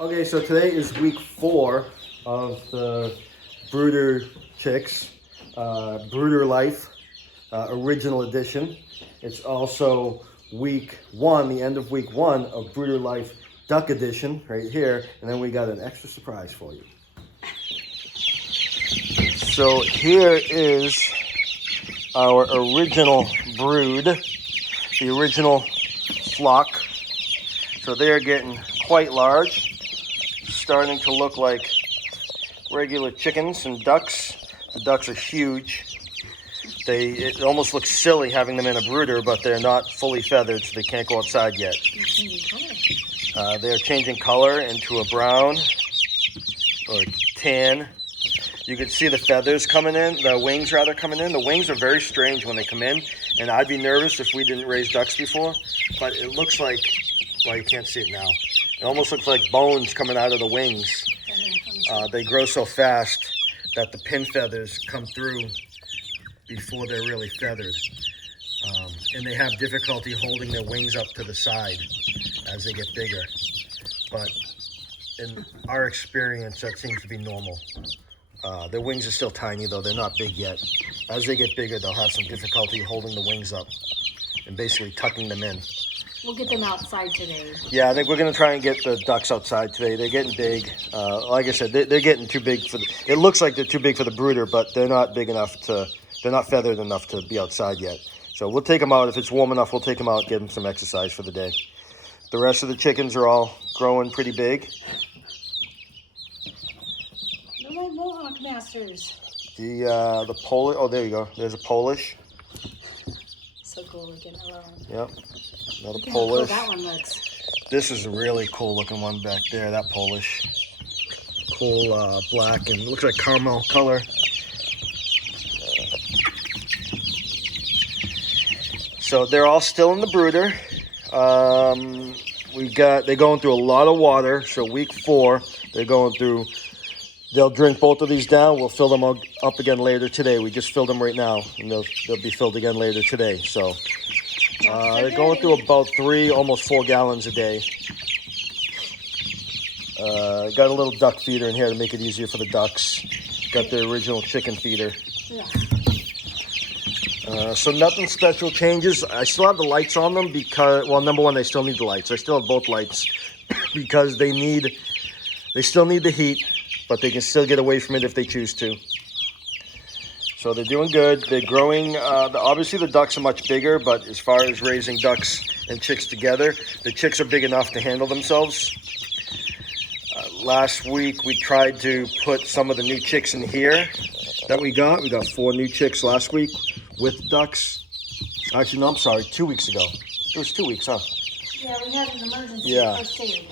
Okay, so today is week 4 of the Brooder Chicks, Brooder Life, original edition. It's also week 1, the end of week 1 of Brooder Life Duck Edition right here. And then we got an extra surprise for you. So here is our original brood, the original flock. So they're getting quite large. Starting to look like regular chickens and ducks. The ducks are huge. It almost looks silly having them in a brooder, but they're not fully feathered, so they can't go outside yet. They're changing color into a brown or tan. You can see the feathers coming in, the wings rather coming in. The wings are very strange when they come in, and I'd be nervous if we didn't raise ducks before, but it looks like, well, you can't see it now. It almost looks like bones coming out of the wings. They grow so fast that the pin feathers come through before they're really feathered. And they have difficulty holding their wings up to the side as they get bigger. But in our experience, that seems to be normal. Their wings are still tiny though, they're not big yet. As they get bigger, they'll have some difficulty holding the wings up and basically tucking them in. We'll get them outside today. Yeah, I think we're going to try and get the ducks outside today. They're getting big. Like I said, they're getting too big for it looks like they're too big for the brooder, but they're not big enough they're not feathered enough to be outside yet. So we'll take them out. If it's warm enough, we'll take them out, give them some exercise for the day. The rest of the chickens are all growing pretty big. They're my Mohawk masters. The Polish, oh, there you go. There's a Polish. So cool looking. Yep. Another Look Polish. how cool that one looks. This is a really cool looking one back there, that Polish. Cool black and looks like caramel color. So they're all still in the brooder. They're going through a lot of water. So week 4, they'll drink both of these down. We'll fill them up again later today. We just filled them right now, and they'll be filled again later today. So they're going through about 3, almost 4 gallons a day. Got a little duck feeder in here to make it easier for the ducks. Got the original chicken feeder. Yeah. So nothing special changes. I still have the lights on them because, well, number one, they still need the lights. I still have both lights because they still need the heat, but they can still get away from it if they choose to. So they're doing good. They're growing. Obviously, the ducks are much bigger, but as far as raising ducks and chicks together, the chicks are big enough to handle themselves. Last week, we tried to put some of the new chicks in here that we got. We got 4 new chicks last week with ducks. Actually, no, I'm sorry, 2 weeks ago. It was 2 weeks, huh? Yeah, we had an emergency first aid.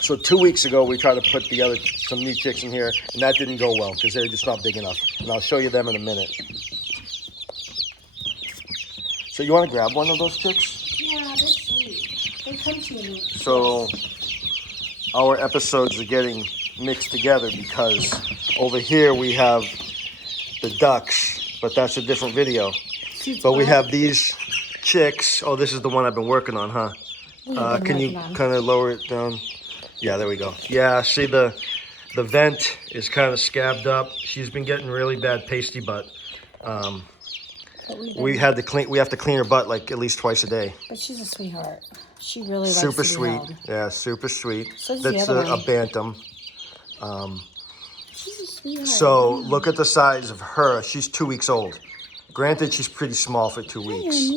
So 2 weeks ago, we tried to put some new chicks in here, and that didn't go well because they're just not big enough. And I'll show you them in a minute. So you want to grab one of those chicks? Yeah, they're sweet. They come to me. So our episodes are getting mixed together because over here we have the ducks, but that's a different video. But we have these chicks. Oh, this is the one I've been working on, huh? Can you kind of lower it down? Yeah, there we go. Yeah, see the vent is kind of scabbed up. She's been getting really bad pasty butt. We have to clean her butt like at least twice a day. But she's a sweetheart. She really likes super to be sweet. held. Yeah, super sweet. So does That's the other a one. bantam. She's a sweetheart. So look at the size of her. She's 2 weeks old. Granted, she's pretty small for 2 weeks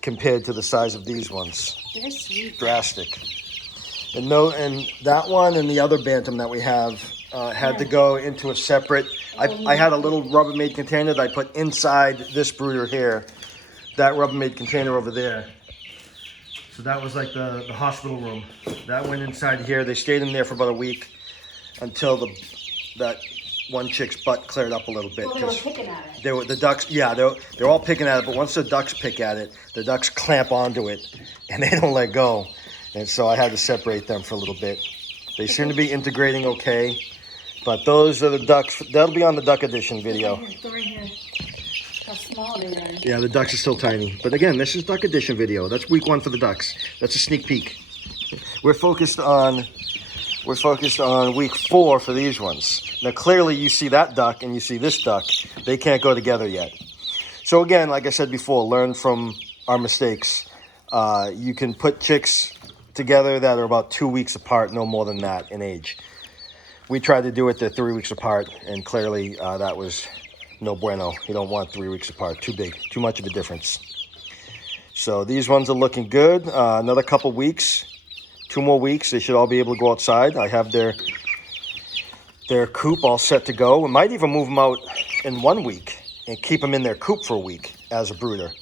compared to the size of these ones. They're sweet. Drastic. And that one and the other bantam that we have had to go into a separate. I had a little Rubbermaid container that I put inside this brooder here. That Rubbermaid container over there. So that was like the hospital room. That went inside here. They stayed in there for about a week until that one chick's butt cleared up a little bit. Well, they were picking at it. The ducks, yeah, they're all picking at it. But once the ducks pick at it, the ducks clamp onto it, and they don't let go. And so I had to separate them for a little bit. They seem to be integrating okay. But those are the ducks. That'll be on the Duck Edition video. Right here. How small they are. Yeah, the ducks are still tiny. But again, this is Duck Edition video. That's week 1 for the ducks. That's a sneak peek. We're focused on We're focused on week 4 for these ones. Now, clearly you see that duck and you see this duck. They can't go together yet. So again, like I said before, learn from our mistakes. You can put chicks together that are about 2 weeks apart, no more than that in age. We tried to do it, they're 3 weeks apart, and clearly that was no bueno. You don't want 3 weeks apart, too big, too much of a difference. So these ones are looking good. Another couple weeks. 2 more weeks, they should all be able to go outside. I have their coop all set to go. We might even move them out in 1 week and keep them in their coop for a week as a brooder.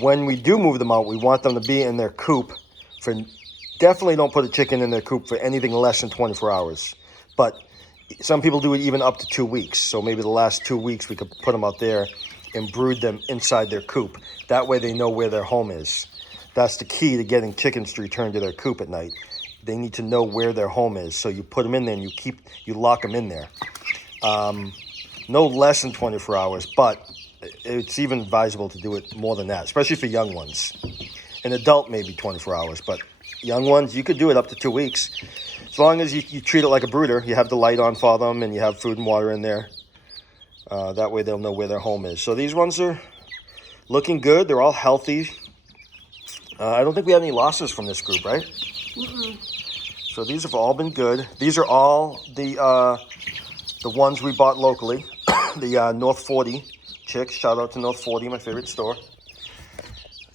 When we do move them out, we want them to be in their coop for, definitely don't put a chicken in their coop for anything less than 24 hours. But some people do it even up to 2 weeks. So maybe the last 2 weeks we could put them out there and brood them inside their coop. That way they know where their home is. That's the key to getting chickens to return to their coop at night. They need to know where their home is. So you put them in there and you lock them in there. No less than 24 hours, but it's even advisable to do it more than that, especially for young ones. An adult maybe 24 hours, but young ones, you could do it up to 2 weeks. As long as you treat it like a brooder, you have the light on for them and you have food and water in there. That way they'll know where their home is. So these ones are looking good. They're all healthy. I don't think we had any losses from this group, right? Mm-mm. So these have all been good. These are all the ones we bought locally. The North 40 chicks. Shout out to North 40, my favorite store.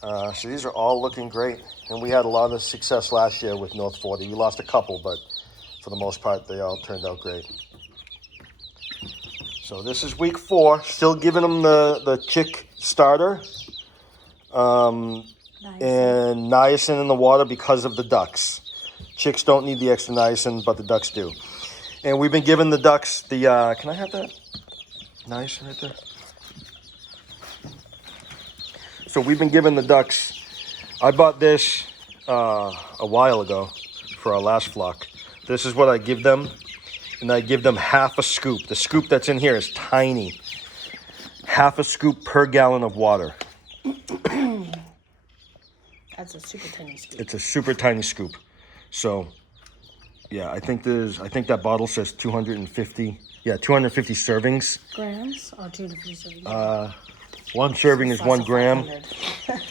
So these are all looking great. And we had a lot of success last year with North 40. We lost a couple, but for the most part, they all turned out great. So this is week 4. Still giving them the chick starter. And niacin in the water because of the ducks. Chicks don't need the extra niacin, but the ducks do. And we've been giving the ducks the, can I have that niacin right there? So we've been giving the ducks, I bought this a while ago for our last flock. This is what I give them, and I give them half a scoop. The scoop that's in here is tiny. Half a scoop per gallon of water. That's a super tiny scoop. It's a super tiny scoop. So, yeah, I think that bottle says 250. Yeah, 250 servings. Grams or 250 servings? One serving is 1 gram.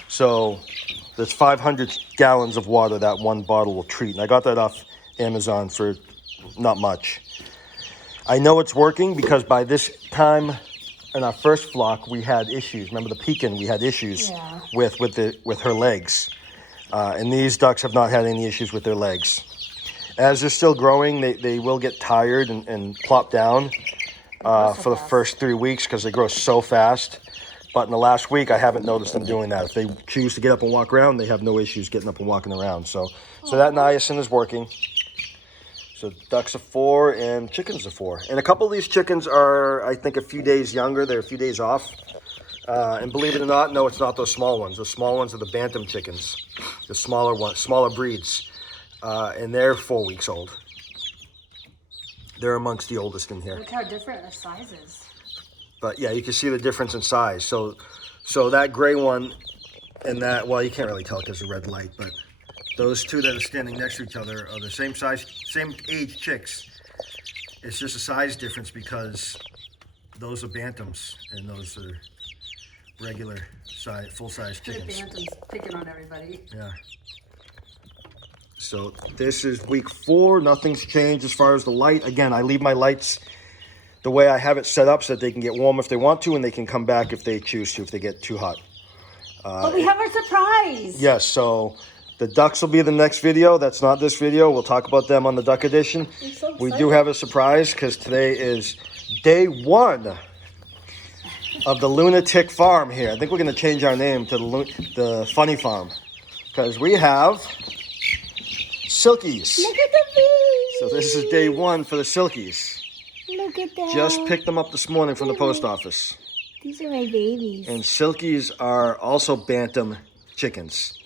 So there's 500 gallons of water that one bottle will treat. And I got that off Amazon for not much. I know it's working because by this time in our first flock, we had issues. Remember the pekin? We had issues with her legs. And these ducks have not had any issues with their legs. As they're still growing, they will get tired and plop down for the first 3 weeks because they grow so fast. But in the last week, I haven't noticed them doing that. If they choose to get up and walk around, they have no issues getting up and walking around. So that niacin is working. So ducks are 4 and chickens are 4. And a couple of these chickens are, I think, a few days younger. They're a few days off. And believe it or not, no, it's not those small ones. The small ones are the bantam chickens, the smaller ones, smaller breeds. And they're 4 weeks old. They're amongst the oldest in here. Look how different the size is. But yeah, you can see the difference in size. So that gray one and that, well, you can't really tell because of the red light, but those two that are standing next to each other are the same size, same age chicks. It's just a size difference because those are bantams and those are regular size, full-size chickens. The bantam's picking on everybody. Yeah. So this is week 4. Nothing's changed as far as the light. Again, I leave my lights the way I have it set up so that they can get warm if they want to, and they can come back if they choose to, if they get too hot. But we have our surprise. Yes, so the ducks will be the next video. That's not this video. We'll talk about them on the duck edition. I'm so excited. We do have a surprise because today is day 1 of the Lunatic Farm here. I think we're going to change our name to the Funny Farm because we have silkies. Look at the babies. So this is day 1 for the silkies. Look at that. Just picked them up this morning from the post office. These are my babies. And silkies are also bantam chickens.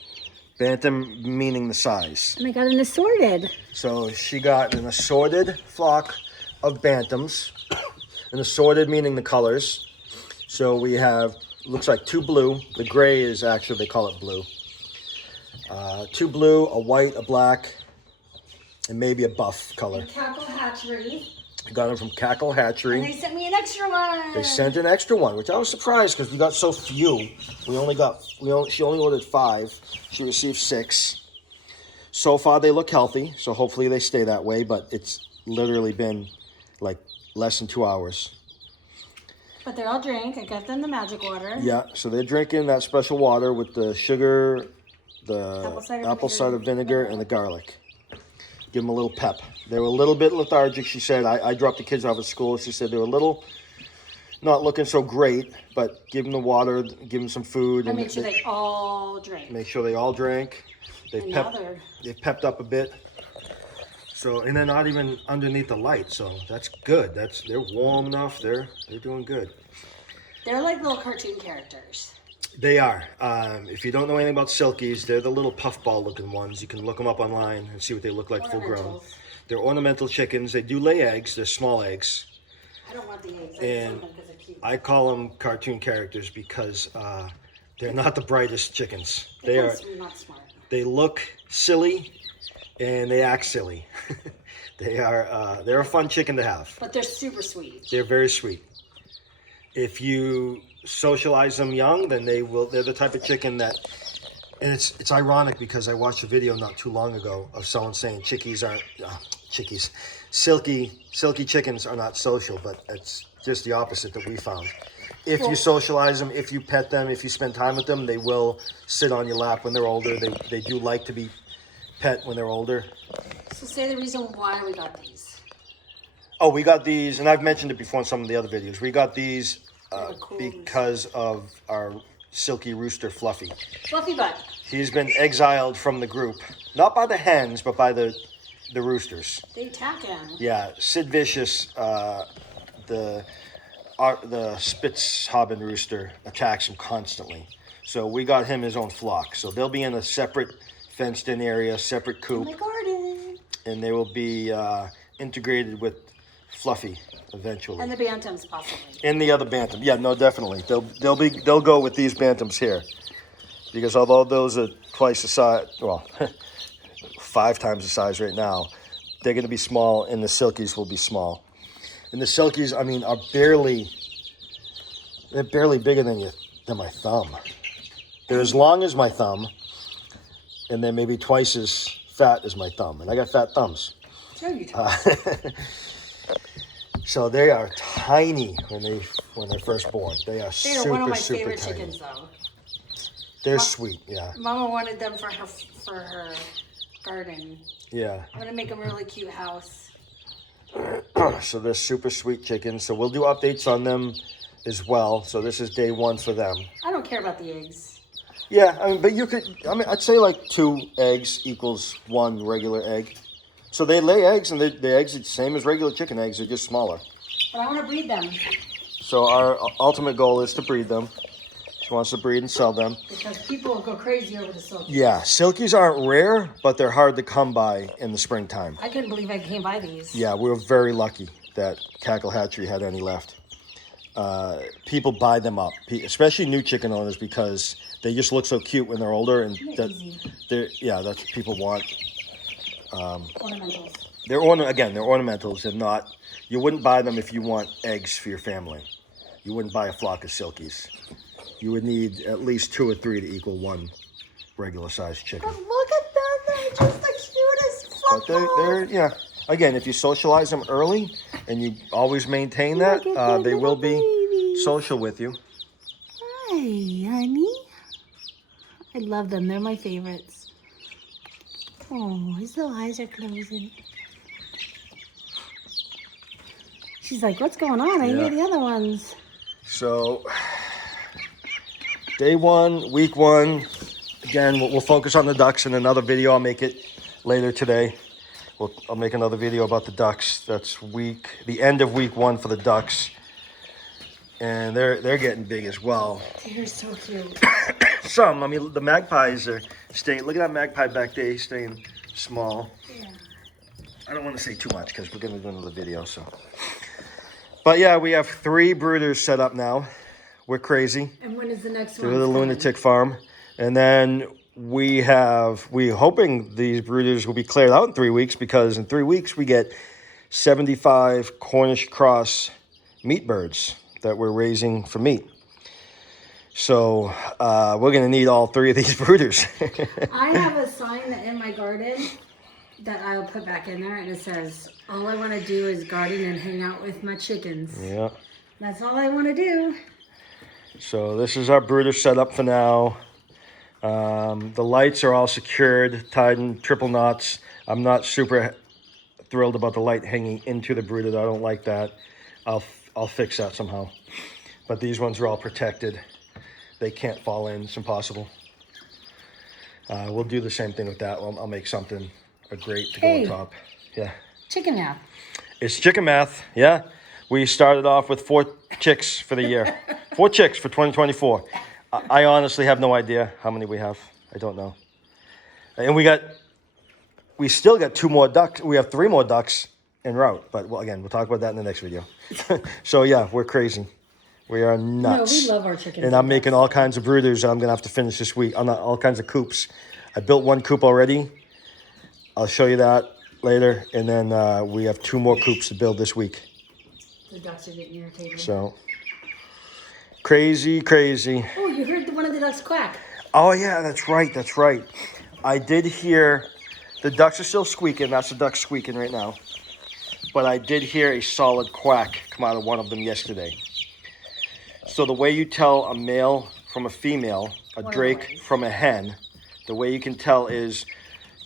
Bantam meaning the size. And I got an assorted. So she got an assorted flock of bantams. An assorted meaning the colors. So we have, looks like 2 blue. The gray is actually, they call it blue. 2 blue, a white, a black, and maybe a buff color. And Cackle Hatchery. I got them from Cackle Hatchery. And they sent me an extra one. They sent an extra one, which I was surprised because we got so few. She only ordered 5. She received 6. So far, they look healthy, so hopefully they stay that way. But it's literally been like less than 2 hours. But they all drink. I got them the magic water. Yeah, so they're drinking that special water with the sugar, the apple cider vinegar, and the garlic. Give them a little pep. They were a little bit lethargic, she said. I dropped the kids off at school. She said they were a little not looking so great, but give them the water, give them some food. And make sure they all drink. Make sure they all drank. They've pepped up a bit. So, and they're not even underneath the light, so that's good. They're warm enough. They're doing good. They're like little cartoon characters. They are. If you don't know anything about silkies, they're the little puffball looking ones. You can look them up online and see what they look like full grown. They're ornamental chickens. They do lay eggs. They're small eggs. I don't want the eggs. And I call them cartoon characters because they're not the brightest chickens. They're not smart. They look silly and they act silly. They're a fun chicken to have. But they're super sweet. They're very sweet. If you socialize them young, then they're the type of chicken that, and it's ironic because I watched a video not too long ago of someone saying silky chickens are not social, but it's just the opposite that we found. If you socialize them, if you pet them, if you spend time with them, they will sit on your lap when they're older. They do like to be pet when they're older. So say the reason why we got these. Oh, we got these, and I've mentioned it before in some of the other videos. We got these because of our silky rooster, Fluffy. Fluffy butt. He's been exiled from the group, not by the hens, but by the roosters. They attack him. Yeah, Sid Vicious, the Spitzhauben rooster, attacks him constantly. So we got him his own flock. So they'll be in a separate fenced-in area, separate coop. In the garden. And they will be integrated with Fluffy eventually. And the bantams possibly. And the other bantam. Yeah, no, definitely. They'll go with these bantams here. Because although those are twice the size, well, 5 times the size right now, they're going to be small, and the silkies will be small. And the silkies, I mean, they're barely bigger than my thumb. They're as long as my thumb, and they're maybe twice as fat as my thumb. And I got fat thumbs. Sure you do. So they are tiny when they're first born. They are They are super, one of my super favorite tiny. chickens, though. They're sweet, yeah. Mama wanted them for her garden. Yeah. I'm gonna make them a really cute house. So they're super sweet chickens. So we'll do updates on them as well. So this is day 1 for them. I don't care about the eggs. Yeah, I'd say like 2 eggs equals 1 regular egg. So they lay eggs, and the eggs are the same as regular chicken eggs. They're just smaller. But I want to breed them. So our ultimate goal is to breed them. She wants to breed and sell them. Because people will go crazy over the silkies. Yeah, silkies aren't rare, but they're hard to come by in the springtime. I couldn't believe I came by these. Yeah, we were very lucky that Cackle Hatchery had any left. People buy them up, especially new chicken owners, because they just look so cute when they're older, and that's what people want. Ornamentals. They're ornamentals, and not. You wouldn't buy them if you want eggs for your family. You wouldn't buy a flock of silkies. You would need at least 2 or 3 to equal 1 regular-sized chicken. But look at them! They're just the cutest. But they're Again, if you socialize them early and you always maintain that, they will be social with you. Hi, honey. I love them. They're my favorites. Oh, his little eyes are closing. She's like, what's going on? I hear the other ones. So, day 1, week 1. Again, we'll focus on the ducks in another video. I'll make it later today. I'll make another video about the ducks. That's the end of week 1 for the ducks. And they're getting big as well. They're so cute. The magpies are staying. Look at that magpie back there. He's staying small. Yeah. I don't want to say too much because we're going to do another video. But yeah, we have 3 brooders set up now. We're crazy. And when is the next one? Through the lunatic farm. And then we're hoping these brooders will be cleared out in 3 weeks, because in 3 weeks we get 75 Cornish cross meat birds that we're raising for meat. So we're going to need all 3 of these brooders. I have a sign in my garden that I'll put back in there, and it says, all I want to do is garden and hang out with my chickens. Yeah. That's all I want to do. So this is our brooder setup for now. The lights are all secured, tied in triple knots. I'm not super thrilled about the light hanging into the brooder. I don't like that. I'll fix that somehow. But these ones are all protected. They can't fall in. It's impossible. We'll do the same thing with that. I'll make something, a grate to go on top. Yeah. Chicken math. It's chicken math. Yeah. We started off with 4 chicks for the year. 4 chicks for 2024. I honestly have no idea how many we have. I don't know. And we still got 2 more ducks. We have 3 more ducks en route. But well, again, we'll talk about that in the next video. So yeah, we're crazy. We are nuts. No, we love our chickens. And I'm making all kinds of brooders I'm going to have to finish this week. I'm not all kinds of coops. I built 1 coop already. I'll show you that later. And then we have 2 more coops to build this week. The ducks are getting irritated. So crazy. Oh, you heard one of the ducks quack. Oh yeah, that's right. I did hear the ducks are still squeaking. That's the duck squeaking right now. But I did hear a solid quack come out of one of them yesterday. So the way you tell a male from a female, a drake from a hen, the way you can tell is,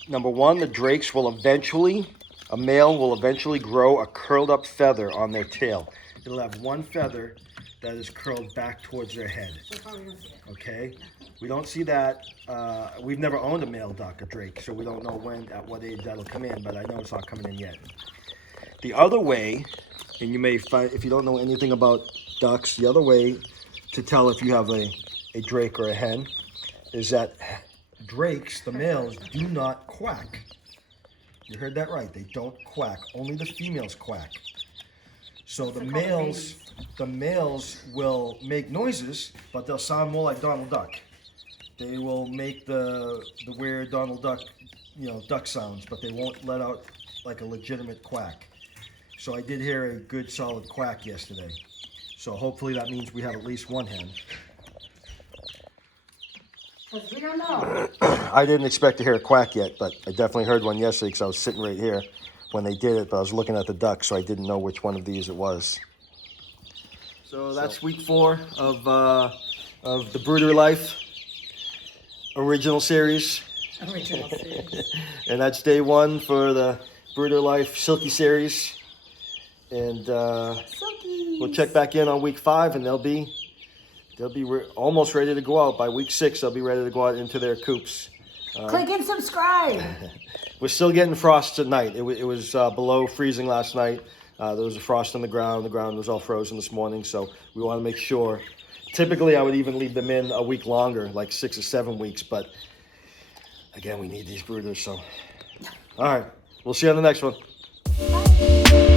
number 1, the drakes will eventually, a male will eventually grow a curled up feather on their tail. It'll have 1 feather that is curled back towards their head. Okay? We don't see that. We've never owned a male duck, a drake, so we don't know at what age that'll come in, but I know it's not coming in yet. The other way, and you may find, if you don't know anything about ducks, the other way to tell if you have a drake or a hen is that drakes, the males, do not quack. You heard that right. They don't quack. Only the females quack. So the males will make noises, but they'll sound more like Donald Duck. They will make the weird Donald Duck, duck sounds, but they won't let out like a legitimate quack. So I did hear a good solid quack yesterday. So hopefully that means we have at least 1 hen. Because we don't know. I didn't expect to hear a quack yet, but I definitely heard one yesterday because I was sitting right here when they did it, but I was looking at the ducks, so I didn't know which one of these it was. So that's week 4 of the Brooder Life original series. And that's day 1 for the Brooder Life Silky series. And we'll check back in on week 5, and they'll be almost ready to go out. By week 6, they'll be ready to go out into their coops. Click and subscribe. We're still getting frosts at night. It was below freezing last night. There was a frost on the ground. The ground was all frozen this morning, so we want to make sure. Typically, I would even leave them in a week longer, like 6 or 7 weeks. But again, we need these brooders. So, all right, we'll see you on the next one. Bye.